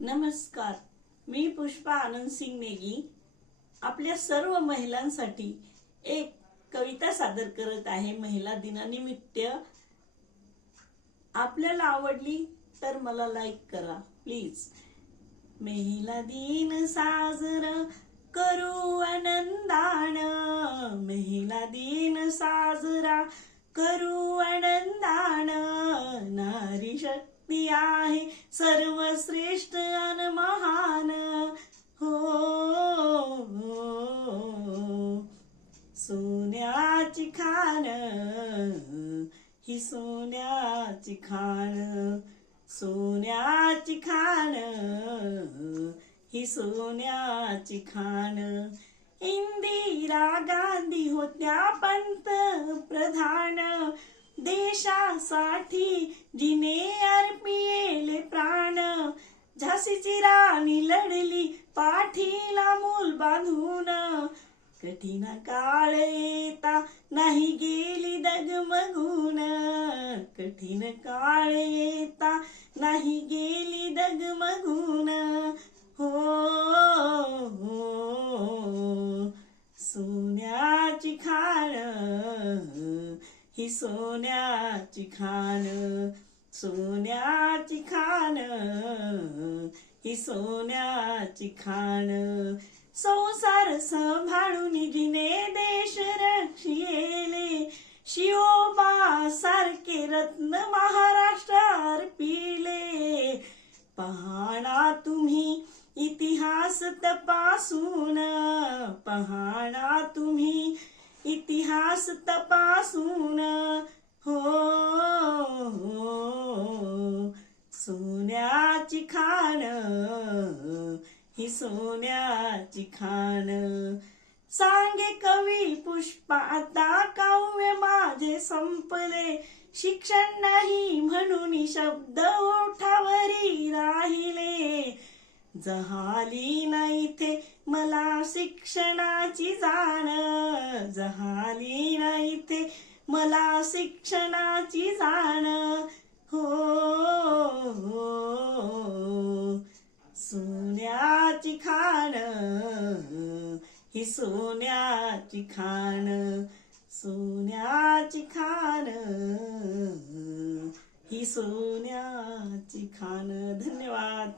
नमस्कार. मी पुष्पा आनंद सिंग नेगी आपल्या सर्व महिलांसाठी एक कविता सादर करत आहे महिला दिनानिमित्त. आपल्याला आवडली तर मला लाईक करा प्लीज. महिला दिन साजरा करू आनंदान, महिला दिन साजरा करू आनंदान. नारी शक्ती आहे सर्वश्रेष्ठ अन महान. हो, सोन्याची खाण ही सोन्याची खाण, सोन्याची खाण ही सोन्याची खाण. इंदिरा गांधी होत्या पंतप्रधान, देशासाठी जिने अर्पिले प्राण. झाशीची राणी लढली पाठीला मूल बांधून, कठीण काळ येता नाही गेली डगमगून, कठीण काळ येता नाही गेली डगमगून. हो, सोन्याची खाण ही सोन्याची खाण, सोन्याची खाण ही सोन्याची खाण. संसार सांभाळून जिने देश रक्षिले, शिवबा सारखे रत्न महाराष्ट्रावर पिले. पहाणा तुम्ही इतिहास तपासून, पहाणा तुम्ही इतिहास तपासून. हो, सोन्याची खाण ही सोन्याची खाण. सांगे कवी पुष्पा आता काव्य माझे संपले, शिक्षण नाही म्हणून शब्द ओठावरी राहिले. जहाली नाही थे मला शिक्षणाची जाण, जहाली नाही थे मला शिक्षणाची जाण. हो, सोन्याची खाण ही सोन्याची खाण, सोन्याची खाण ही सोन्याची खाण. धन्यवाद.